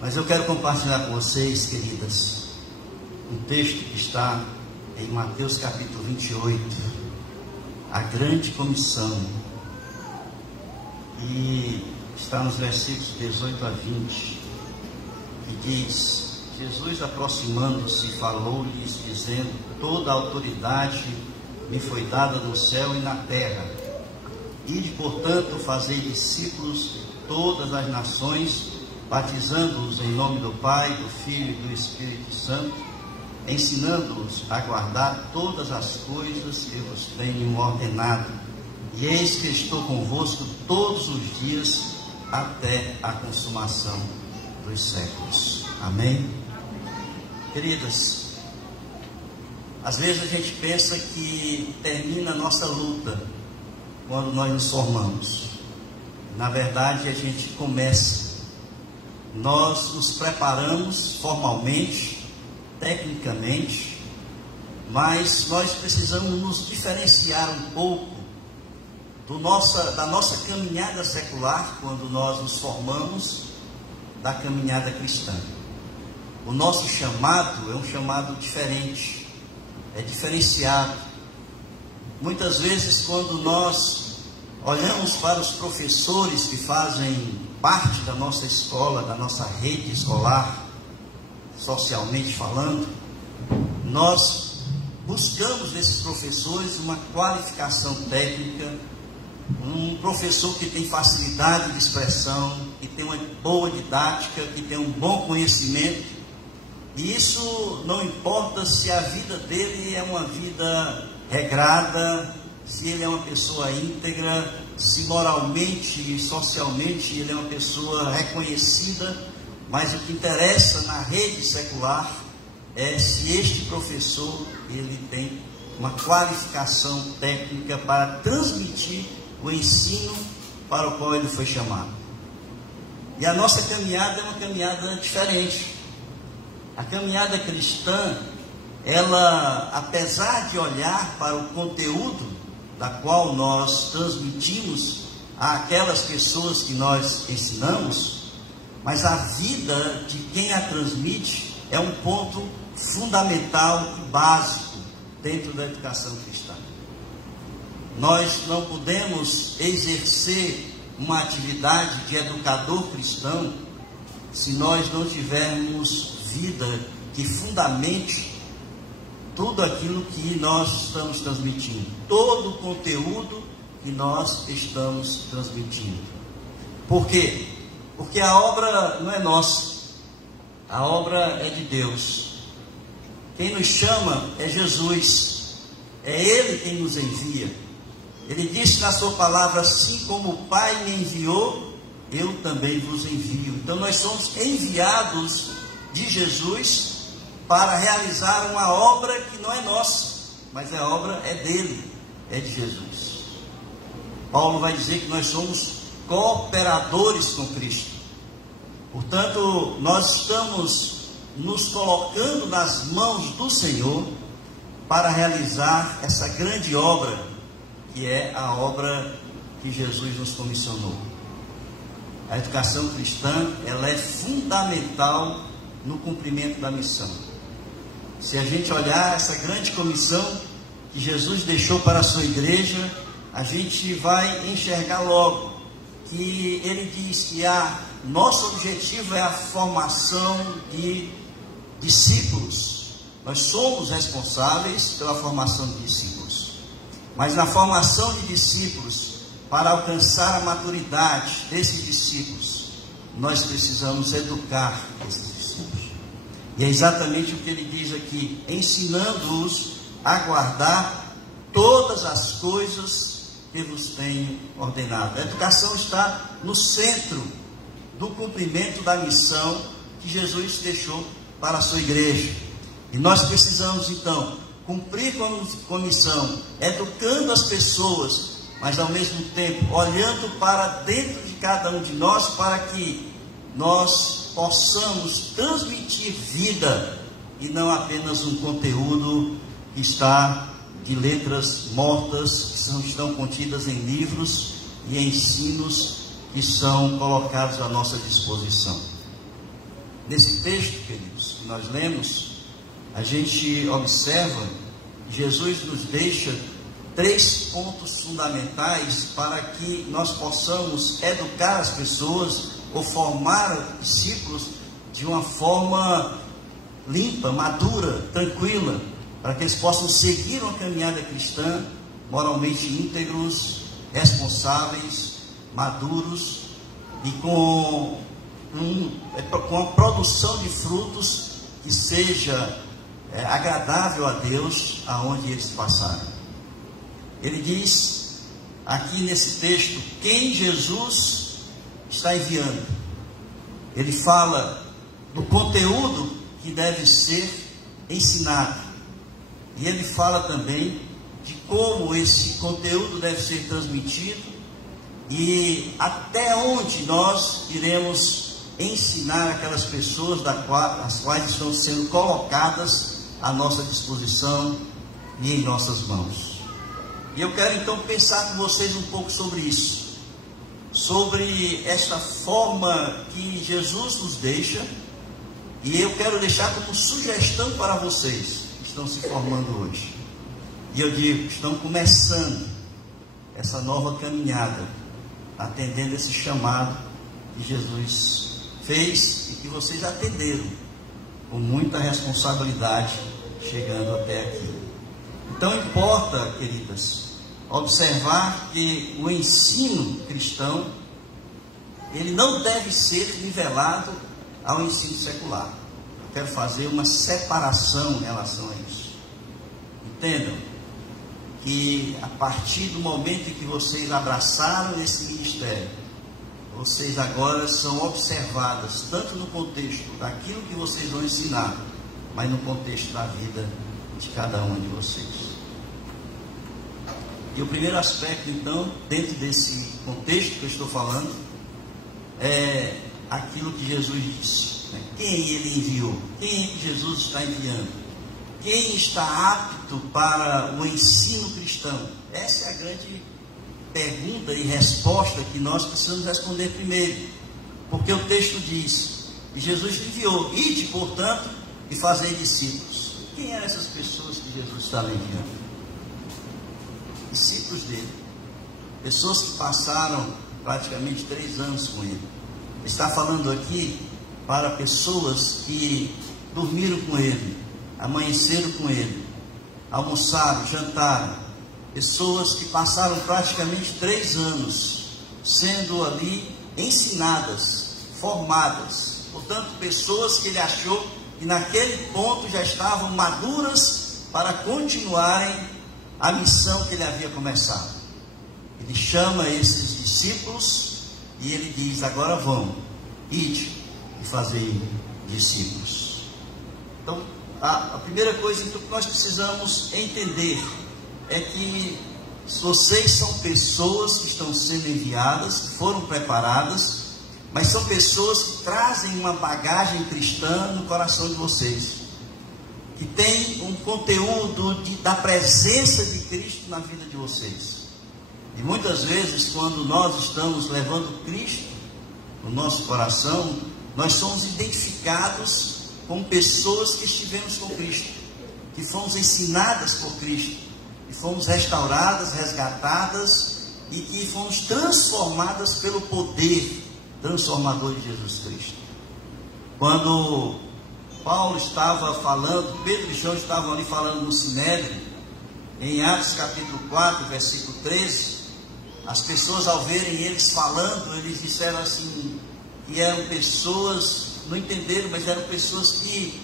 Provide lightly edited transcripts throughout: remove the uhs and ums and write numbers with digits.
Mas eu quero compartilhar com vocês, queridas, um texto que está em Mateus capítulo 28, a grande comissão, e está nos versículos 18 a 20, que diz: Jesus, aproximando-se, falou-lhes, dizendo: toda a autoridade me foi dada no céu e na terra. Ide, portanto, fazei discípulos de todas as nações, batizando-os em nome do Pai, do Filho e do Espírito Santo, ensinando-os a guardar todas as coisas que vos tenho ordenado. E eis que estou convosco todos os dias, até a consumação dos séculos. Amém? Queridas, às vezes a gente pensa que termina a nossa luta quando nós nos formamos. Na verdade, a gente começa. Nós nos preparamos formalmente, tecnicamente, mas nós precisamos nos diferenciar um pouco da nossa caminhada secular, quando nós nos formamos, da caminhada cristã. O nosso chamado é um chamado diferente, é diferenciado. Muitas vezes, quando nós olhamos para os professores que fazem parte da nossa escola, da nossa rede escolar, socialmente falando, nós buscamos nesses professores uma qualificação técnica, um professor que tem facilidade de expressão, que tem uma boa didática, que tem um bom conhecimento. E isso não importa se a vida dele é uma vida regrada, se ele é uma pessoa íntegra, se moralmente e socialmente ele é uma pessoa reconhecida, mas o que interessa na rede secular é se este professor ele tem uma qualificação técnica para transmitir o ensino para o qual ele foi chamado. E a nossa caminhada é uma caminhada diferente. A caminhada cristã, ela, apesar de olhar para o conteúdo da qual nós transmitimos àquelas pessoas que nós ensinamos, mas a vida de quem a transmite é um ponto fundamental e básico dentro da educação cristã. Nós não podemos exercer uma atividade de educador cristão se nós não tivermos vida que fundamente tudo aquilo que nós estamos transmitindo, todo o conteúdo que nós estamos transmitindo. Por quê? Porque a obra não é nossa, a obra é de Deus. Quem nos chama é Jesus, é Ele quem nos envia. Ele disse na sua palavra: assim como o Pai me enviou, eu também vos envio. Então nós somos enviados de Jesus para realizar uma obra que não é nossa, mas a obra é dele, é de Jesus. Paulo vai dizer que nós somos cooperadores com Cristo. Portanto, nós estamos nos colocando nas mãos do Senhor para realizar essa grande obra, que é a obra que Jesus nos comissionou. A educação cristã, ela é fundamental no cumprimento da missão. Se a gente olhar essa grande comissão que Jesus deixou para a sua igreja, a gente vai enxergar logo que ele diz que nosso objetivo é a formação de discípulos. Nós somos responsáveis pela formação de discípulos, mas na formação de discípulos, para alcançar a maturidade desses discípulos, nós precisamos educar esses discípulos. E é exatamente o que ele diz aqui: ensinando-os a guardar todas as coisas que vos tenho ordenado. A educação está no centro do cumprimento da missão que Jesus deixou para a sua igreja. E nós precisamos então cumprir com a missão, educando as pessoas, mas ao mesmo tempo olhando para dentro de cada um de nós, para que nós possamos transmitir vida e não apenas um conteúdo que está de letras mortas, que estão contidas em livros e ensinos que são colocados à nossa disposição. nesse texto, queridos, que nós lemos, a gente observa que Jesus nos deixa 3 pontos fundamentais para que nós possamos educar as pessoas ou formar discípulos de uma forma limpa, madura, tranquila, para que eles possam seguir uma caminhada cristã moralmente íntegros, responsáveis, maduros e com a produção de frutos que seja agradável a Deus aonde eles passaram. Ele diz aqui nesse texto quem Jesus está enviando. Ele fala do conteúdo que deve ser ensinado, e ele fala também de como esse conteúdo deve ser transmitido e até onde nós iremos ensinar aquelas pessoas as quais estão sendo colocadas à nossa disposição e em nossas mãos. E eu quero então pensar com vocês um pouco sobre isso, sobre essa forma que Jesus nos deixa, e eu quero deixar como sugestão para vocês que estão se formando hoje. E eu digo, estão começando essa nova caminhada, atendendo esse chamado que Jesus fez e que vocês atenderam com muita responsabilidade, chegando até aqui. Então importa, queridas, observar que o ensino cristão, ele não deve ser nivelado ao ensino secular. Eu quero fazer uma separação em relação a isso. Entendam que a partir do momento em que vocês abraçaram esse ministério, vocês agora são observadas tanto no contexto daquilo que vocês vão ensinar, mas no contexto da vida de cada um de vocês. E o primeiro aspecto, então, dentro desse contexto que eu estou falando, é aquilo que Jesus disse, né? Quem ele enviou? Quem é que Jesus está enviando? Quem está apto para o ensino cristão? Essa é a grande pergunta e resposta que nós precisamos responder primeiro, porque o texto diz que Jesus enviou: ide, portanto, e fazei discípulos. Quem eram essas pessoas que Jesus estava enviando? Discípulos dele, pessoas que passaram praticamente 3 anos com ele. Está falando aqui para pessoas que dormiram com ele, amanheceram com ele, almoçaram, jantaram, pessoas que passaram praticamente 3 anos sendo ali ensinadas, formadas, portanto pessoas que ele achou que naquele ponto já estavam maduras para continuarem a missão que ele havia começado. Ele chama esses discípulos e ele diz: agora vão, ide e fazei discípulos. Então, a primeira coisa então, que nós precisamos entender é que vocês são pessoas que estão sendo enviadas, que foram preparadas, mas são pessoas que trazem uma bagagem cristã no coração de vocês, que tem um conteúdo da presença de Cristo na vida de vocês. E muitas vezes, quando nós estamos levando Cristo no nosso coração, nós somos identificados como pessoas que estivemos com Cristo, que fomos ensinadas por Cristo, que fomos restauradas, resgatadas e que fomos transformadas pelo poder transformador de Jesus Cristo. Quando Paulo estava falando, Pedro e João estavam ali falando no Sinédrio, em Atos capítulo 4, versículo 13, as pessoas, ao verem eles falando, eles disseram assim, que eram pessoas, não entenderam, mas eram pessoas que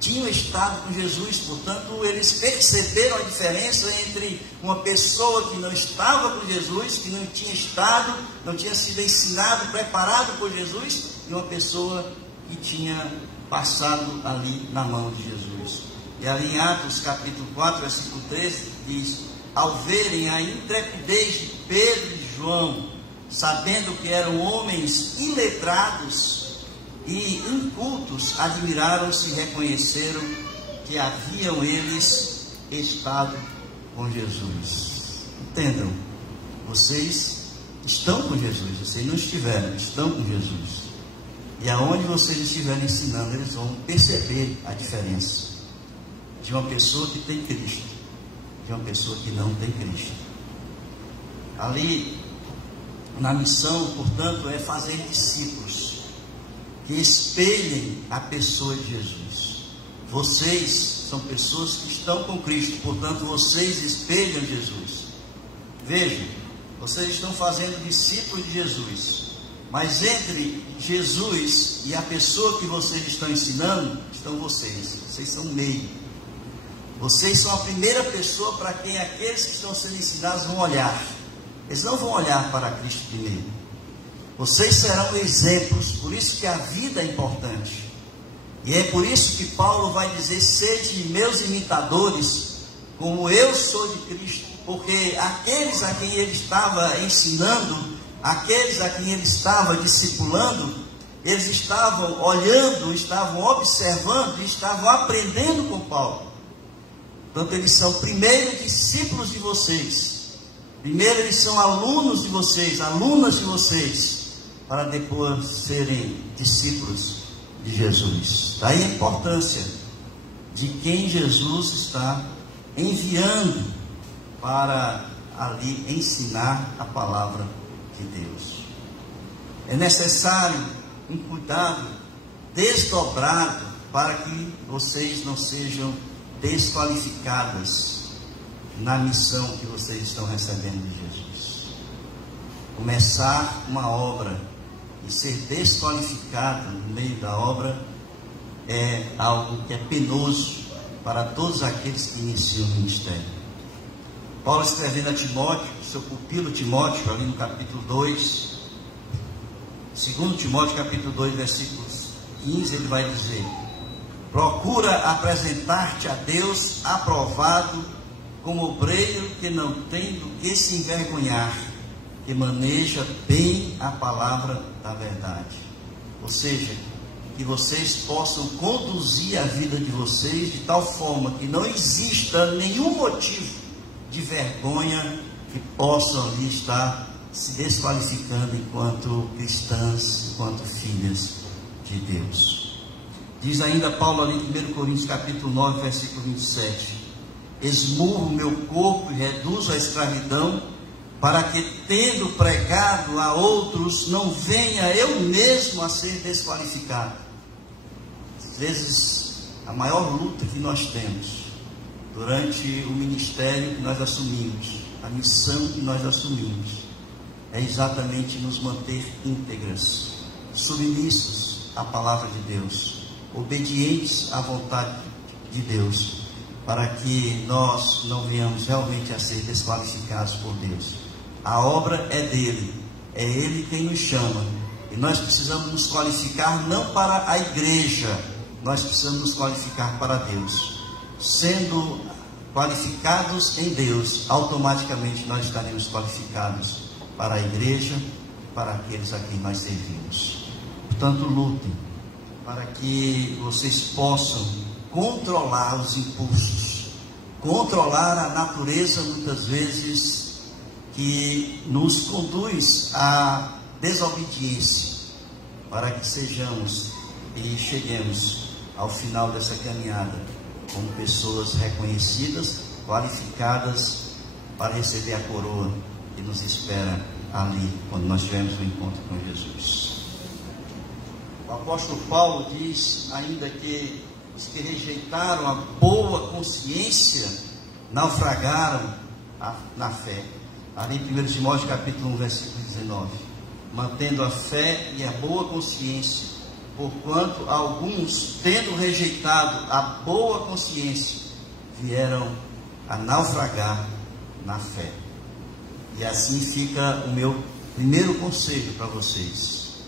tinham estado com Jesus. Portanto, eles perceberam a diferença entre uma pessoa que não estava com Jesus, que não tinha estado, não tinha sido ensinado, preparado por Jesus, e uma pessoa que tinha passado ali na mão de Jesus. E ali em Atos capítulo 4, versículo 13, diz: ao verem a intrepidez de Pedro e João, sabendo que eram homens iletrados e incultos, admiraram-se e reconheceram que haviam eles estado com Jesus. Entendam, vocês estão com Jesus, vocês não estiveram, estão com Jesus. E aonde vocês estiverem ensinando, eles vão perceber a diferença de uma pessoa que tem Cristo, de uma pessoa que não tem Cristo. Ali, na missão, portanto, é fazer discípulos que espelhem a pessoa de Jesus. Vocês são pessoas que estão com Cristo, portanto, vocês espelham Jesus. Vejam, vocês estão fazendo discípulos de Jesus, mas entre Jesus e a pessoa que vocês estão ensinando, estão vocês. Vocês são meio. Vocês são a primeira pessoa para quem aqueles que estão sendo ensinados vão olhar. Eles não vão olhar para Cristo primeiro. Vocês serão exemplos. Por isso que a vida é importante. E é por isso que Paulo vai dizer: sede meus imitadores, como eu sou de Cristo. Porque aqueles a quem ele estava ensinando, aqueles a quem ele estava discipulando, eles estavam olhando, estavam observando e estavam aprendendo com Paulo. Portanto, eles são primeiro discípulos de vocês. Primeiro eles são alunos de vocês, alunas de vocês, para depois serem discípulos de Jesus. Daí a importância de quem Jesus está enviando para ali ensinar a palavra de Deus. É necessário um cuidado desdobrado para que vocês não sejam desqualificadas na missão que vocês estão recebendo de Jesus. Começar uma obra e ser desqualificado no meio da obra é algo que é penoso para todos aqueles que iniciam o ministério. Paulo, escrevendo a Timóteo, seu pupilo Timóteo, ali no capítulo 2, 2 Timóteo capítulo 2, versículos 15, ele vai dizer: procura apresentar-te a Deus aprovado, como obreiro que não tem do que se envergonhar, que maneja bem a palavra da verdade. Ou seja, que vocês possam conduzir a vida de vocês de tal forma que não exista nenhum motivo de vergonha que possam ali estar se desqualificando enquanto cristãs, enquanto filhas de Deus. Diz ainda Paulo ali em 1 Coríntios capítulo 9, versículo 27: esmurro o meu corpo e reduzo a escravidão, para que, tendo pregado a outros, não venha eu mesmo a ser desqualificado. Às vezes, a maior luta que nós temos durante o ministério que nós assumimos, a missão que nós assumimos, é exatamente nos manter íntegras, submissos à palavra de Deus, obedientes à vontade de Deus, para que nós não venhamos realmente a ser desqualificados por Deus. A obra é dele, é ele quem nos chama, e nós precisamos nos qualificar não para a igreja, nós precisamos nos qualificar para Deus. Sendo qualificados em Deus, automaticamente nós estaremos qualificados para a igreja, para aqueles a quem nós servimos. Portanto, lutem para que vocês possam controlar os impulsos, controlar a natureza, muitas vezes, que nos conduz à desobediência, para que sejamos e cheguemos ao final dessa caminhada como pessoas reconhecidas, qualificadas para receber a coroa que nos espera ali, quando nós tivermos um encontro com Jesus. O apóstolo Paulo diz ainda que os que rejeitaram a boa consciência naufragaram na fé. Ali em 1 Timóteo capítulo 1, versículo 19: mantendo a fé e a boa consciência, porquanto alguns, tendo rejeitado a boa consciência, vieram a naufragar na fé. E assim fica o meu primeiro conselho para vocês: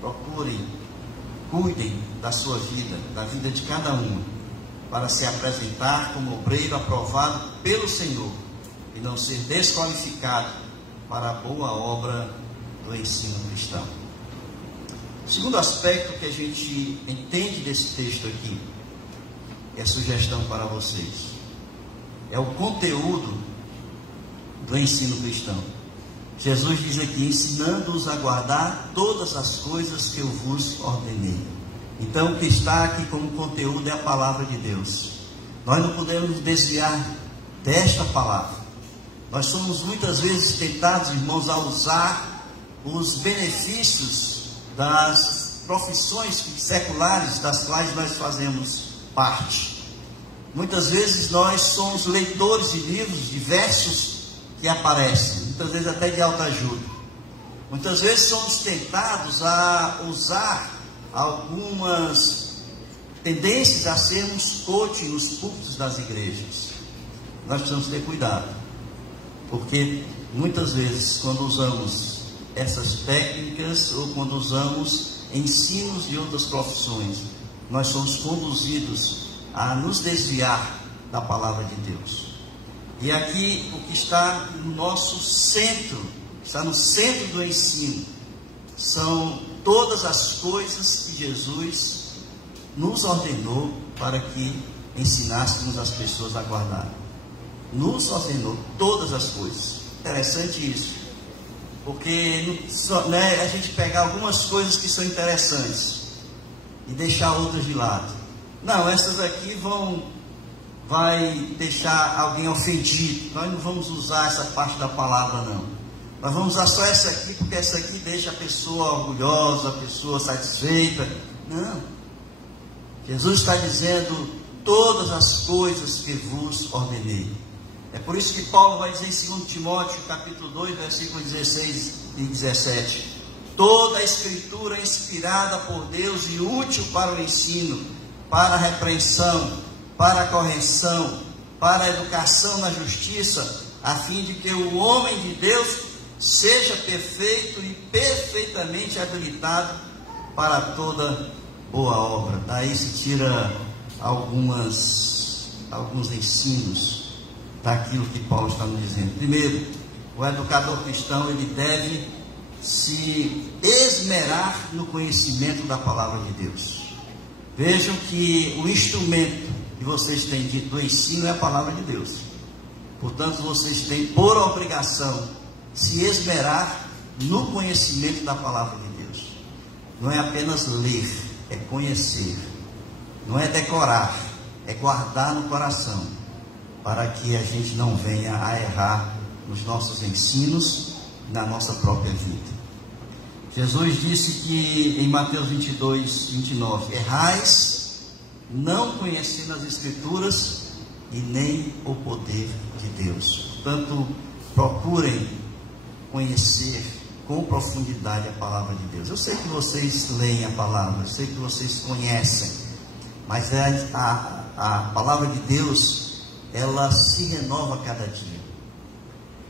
procurem, cuidem da sua vida, da vida de cada um, para se apresentar como obreiro aprovado pelo Senhor e não ser desqualificado para a boa obra do ensino cristão. O segundo aspecto que a gente entende desse texto aqui, é sugestão para vocês, é o conteúdo do ensino cristão. Jesus diz aqui, ensinando-os a guardar todas as coisas que eu vos ordenei. Então, o que está aqui como conteúdo é a palavra de Deus. Nós não podemos nos desviar desta palavra. Nós somos muitas vezes tentados, irmãos, a usar os benefícios das profissões seculares das quais nós fazemos parte. Muitas vezes nós somos leitores de livros diversos que aparecem, muitas vezes até de autoajuda. Muitas vezes somos tentados a usar algumas tendências a sermos coach nos púlpitos das igrejas. Nós precisamos ter cuidado, porque muitas vezes quando usamos essas técnicas ou quando usamos ensinos de outras profissões, nós somos conduzidos a nos desviar da palavra de Deus. E aqui o que está no nosso centro, está no centro do ensino, são todas as coisas que Jesus nos ordenou para que ensinássemos as pessoas a guardar. Nos ordenou todas as coisas. Interessante isso, porque a gente pegar algumas coisas que são interessantes e deixar outras de lado. Não, essas aqui vai deixar alguém ofendido. Nós não vamos usar essa parte da palavra, não. Nós vamos usar só essa aqui, porque essa aqui deixa a pessoa orgulhosa, a pessoa satisfeita. Não. Jesus está dizendo todas as coisas que vos ordenei. É por isso que Paulo vai dizer em 2 Timóteo, capítulo 2, versículos 16 e 17. Toda a escritura é inspirada por Deus e útil para o ensino, para a repreensão, para a correção, para a educação na justiça, a fim de que o homem de Deus seja perfeito e perfeitamente habilitado para toda boa obra. Daí se tira alguns ensinos daquilo que Paulo está nos dizendo. Primeiro, o educador cristão, ele deve se esmerar no conhecimento da palavra de Deus. Vejam que o instrumento que vocês têm do ensino é a palavra de Deus. Portanto, vocês têm por obrigação se esmerar no conhecimento da palavra de Deus. Não é apenas ler, é conhecer. Não é decorar, é guardar no coração, para que a gente não venha a errar nos nossos ensinos e na nossa própria vida. Jesus disse que em Mateus 22, 29, errais não conhecendo as Escrituras e nem o poder de Deus. Portanto, procurem conhecer com profundidade a palavra de Deus. Eu sei que vocês leem a palavra, eu sei que vocês conhecem, mas a palavra de Deus, ela se renova a cada dia.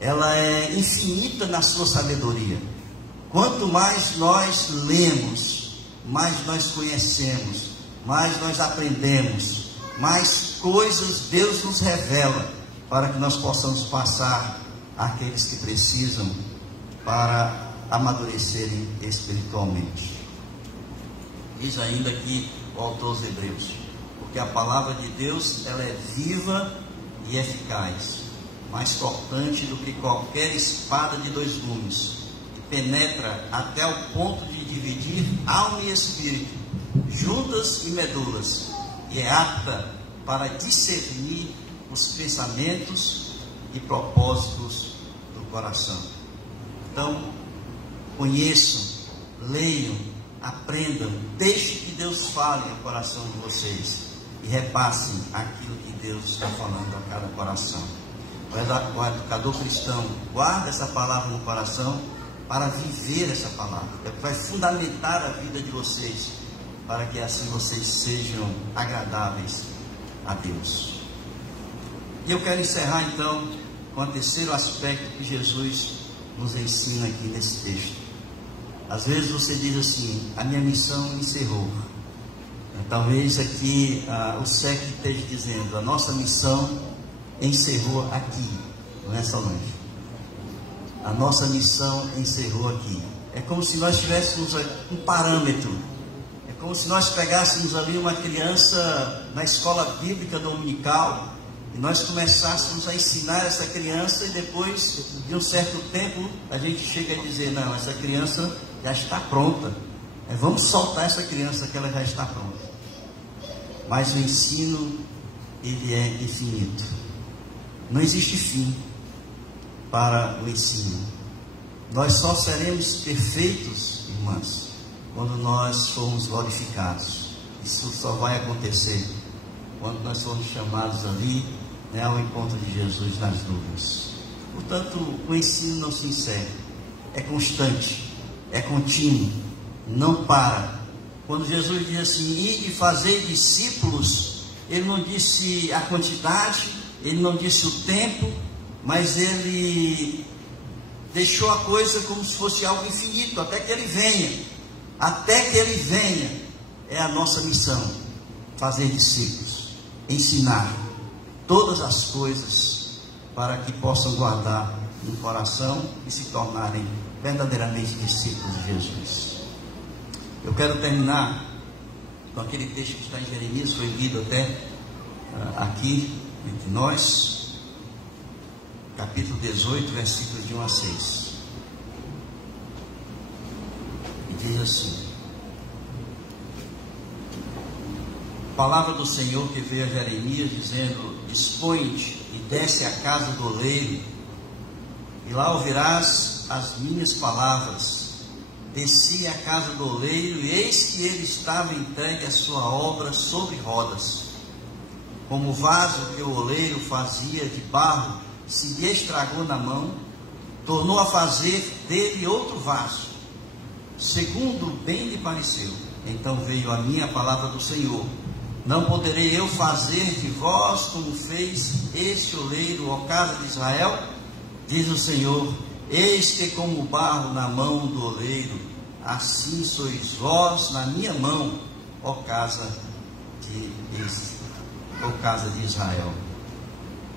Ela é infinita na sua sabedoria. Quanto mais nós lemos, mais nós conhecemos, mais nós aprendemos, mais coisas Deus nos revela para que nós possamos passar àqueles que precisam para amadurecerem espiritualmente. Diz ainda aqui o autor aos Hebreus, porque a palavra de Deus, ela é viva e eficaz, mais cortante do que qualquer espada de 2 gumes, penetra até o ponto de dividir alma e espírito, juntas e medulas, e é apta para discernir os pensamentos e propósitos do coração. Então, conheçam, leiam, aprendam, deixe que Deus fale no coração de vocês e repassem aquilo que Deus está falando a cada coração. O educador cristão guarda essa palavra no coração para viver essa palavra, vai fundamentar a vida de vocês, para que assim vocês sejam agradáveis a Deus. E eu quero encerrar então com o terceiro aspecto que Jesus nos ensina aqui nesse texto. Às vezes você diz assim, a minha missão encerrou. Talvez aqui o SEC esteja dizendo, a nossa missão encerrou aqui, não é Solange? A nossa missão encerrou aqui. É como se nós tivéssemos um parâmetro. É como se nós pegássemos ali uma criança na escola bíblica dominical e nós começássemos a ensinar essa criança, e depois de um certo tempo a gente chega a dizer: não, essa criança já está pronta, vamos soltar essa criança que ela já está pronta. Mas o ensino, ele é infinito, não existe fim para o ensino. Nós só seremos perfeitos, irmãs, quando nós formos glorificados. Isso só vai acontecer quando nós formos chamados ali, ao encontro de Jesus nas nuvens. Portanto, o ensino não se encerra, é constante, é contínuo, não para. Quando Jesus diz assim: ide e fazei discípulos, ele não disse a quantidade, ele não disse o tempo, mas ele deixou a coisa como se fosse algo infinito, até que ele venha. Até que ele venha, é a nossa missão: fazer discípulos, ensinar todas as coisas, para que possam guardar no coração e se tornarem verdadeiramente discípulos de Jesus. Eu quero terminar com aquele texto que está em Jeremias, foi lido até aqui entre nós, capítulo 18, versículos de 1 a 6. E diz assim: palavra do Senhor que veio a Jeremias, dizendo: dispõe-te e desce à casa do oleiro, e lá ouvirás as minhas palavras. Desci à casa do oleiro, e eis que ele estava entregue à sua obra sobre rodas. Como o vaso que o oleiro fazia de barro se lhe estragou na mão, tornou a fazer dele outro vaso, segundo bem lhe pareceu. Então veio a minha palavra do Senhor: não poderei eu fazer de vós como fez este oleiro, ó casa de Israel? Diz o Senhor: eis que como o barro na mão do oleiro, assim sois vós na minha mão, ó casa de Israel.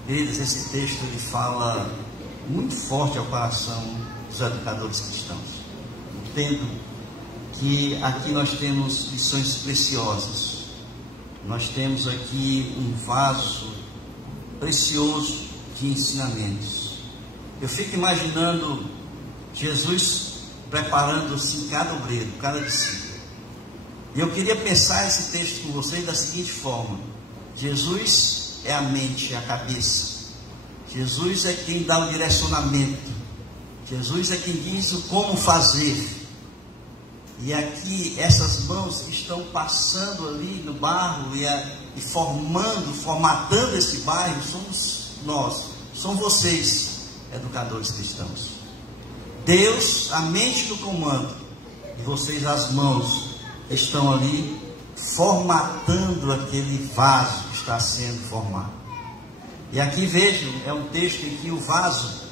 Queridos, esse texto ele fala muito forte ao coração dos educadores cristãos. Entendo que aqui nós temos lições preciosas. Nós temos aqui um vaso precioso de ensinamentos. Eu fico imaginando Jesus preparando assim cada obreiro, cada discípulo. E eu queria pensar esse texto com vocês da seguinte forma: Jesus é a mente, a cabeça. Jesus é quem dá o direcionamento. Jesus é quem diz o como fazer. E aqui essas mãos que estão passando ali no barro e formatando esse barro, somos nós, são vocês, educadores cristãos. Deus, a mente no comando, e vocês, as mãos, estão ali formatando aquele vaso que está sendo formado. E aqui vejam, é um texto em que o vaso,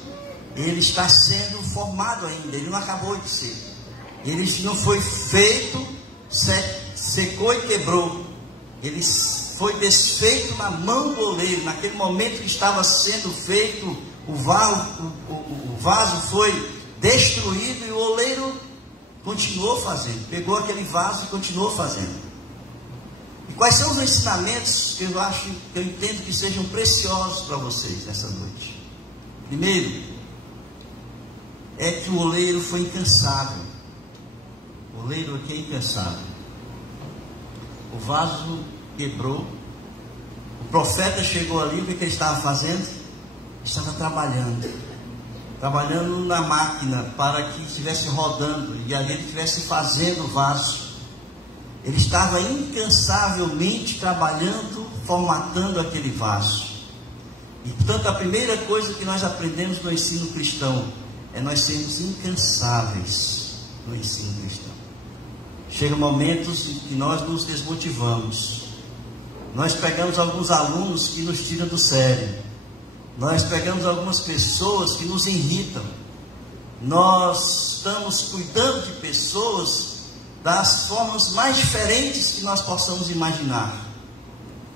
ele está sendo formado ainda, ele não acabou de ser. Ele não foi feito, secou e quebrou. Ele foi desfeito na mão do oleiro. Naquele momento que estava sendo feito, o vaso foi destruído e o oleiro continuou fazendo. Pegou aquele vaso e continuou fazendo. E quais são os ensinamentos que eu entendo que sejam preciosos para vocês nessa noite? Primeiro, é que o oleiro foi incansável. O oleiro aqui é incansável. O vaso quebrou. O profeta chegou ali, o que ele estava fazendo? Estava trabalhando na máquina para que estivesse rodando e ali ele estivesse fazendo o vaso. Ele estava incansavelmente trabalhando, formatando aquele vaso. E portanto a primeira coisa que nós aprendemos no ensino cristão é nós sermos incansáveis no ensino cristão. Chegam momentos em que nós nos desmotivamos. Nós pegamos alguns alunos que nos tiram do sério. Nós pegamos algumas pessoas que nos irritam. Nós estamos cuidando de pessoas das formas mais diferentes que nós possamos imaginar.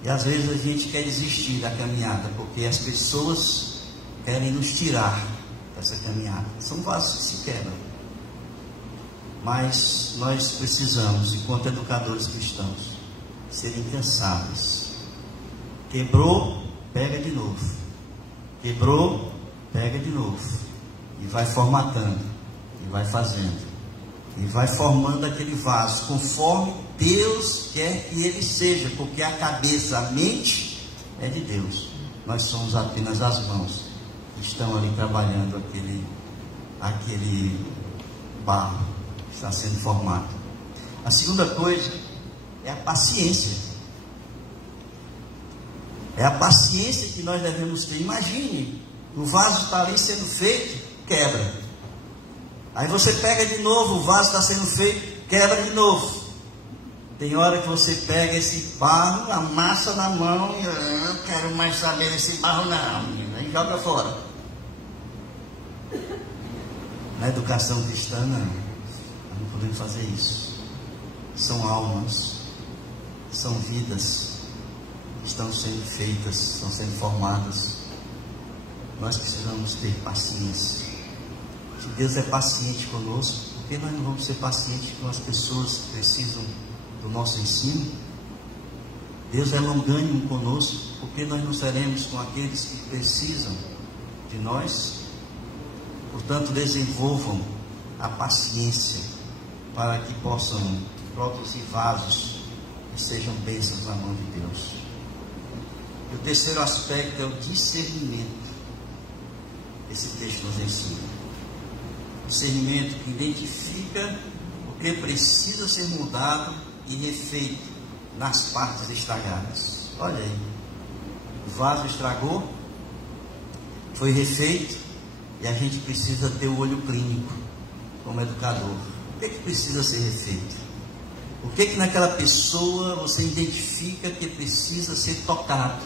E às vezes a gente quer desistir da caminhada, porque as pessoas querem nos tirar dessa caminhada. São vasos que se quebram. Mas nós precisamos, enquanto educadores cristãos, ser incansáveis. Quebrou, pega de novo. Quebrou, pega de novo. E vai formatando, e vai fazendo, e vai formando aquele vaso, conforme Deus quer que ele seja, porque a cabeça, a mente é de Deus. Nós somos apenas as mãos que estão ali trabalhando aquele barro que está sendo formado. A segunda coisa é a paciência. É a paciência que nós devemos ter. Imagine, o vaso está ali sendo feito, quebra. Aí você pega de novo, o vaso está sendo feito, quebra de novo. Tem hora que você pega esse barro, amassa na mão e eu não quero mais saber desse barro não, menina, e joga fora. Na educação cristã, não podemos fazer isso. São almas, são vidas que estão sendo feitas, estão sendo formadas. Nós precisamos ter paciência. Se Deus é paciente conosco, por que nós não vamos ser pacientes com as pessoas que precisam do nosso ensino? Deus é longânimo conosco, por que nós não seremos com aqueles que precisam de nós? Portanto, desenvolvam a paciência para que possam produzir vasos que sejam bênçãos na mão de Deus. E o terceiro aspecto é o discernimento. Esse texto nos ensina. Discernimento que identifica o que precisa ser mudado e refeito nas partes estragadas. Olha aí, o vaso estragou, foi refeito, e a gente precisa ter o olho clínico como educador. O que precisa ser refeito? O que naquela pessoa você identifica que precisa ser tocado,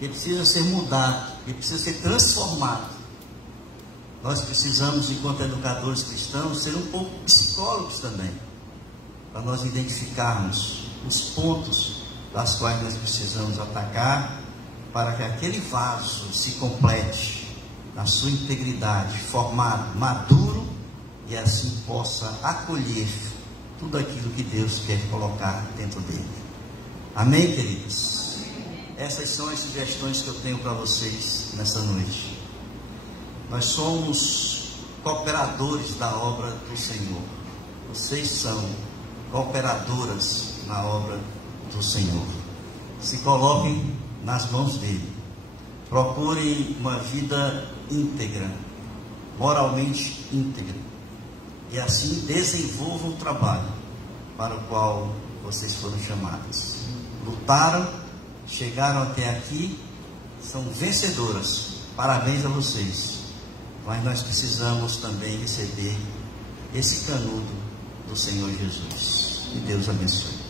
que precisa ser mudado, que precisa ser transformado? Nós precisamos, enquanto educadores cristãos, ser um pouco psicólogos também, para nós identificarmos os pontos das quais nós precisamos atacar, para que aquele vaso se complete na sua integridade, formado, maduro, e assim possa acolher tudo aquilo que Deus quer colocar dentro dele. Amém, queridos? Essas são as sugestões que eu tenho para vocês nessa noite. Nós somos cooperadores da obra do Senhor. Vocês são cooperadoras na obra do Senhor. Se coloquem nas mãos dele. Procurem uma vida íntegra, moralmente íntegra, e assim desenvolvam o trabalho para o qual vocês foram chamados. Lutaram, chegaram até aqui, são vencedoras. Parabéns a vocês. Mas nós precisamos também receber esse canudo do Senhor Jesus. Que Deus abençoe.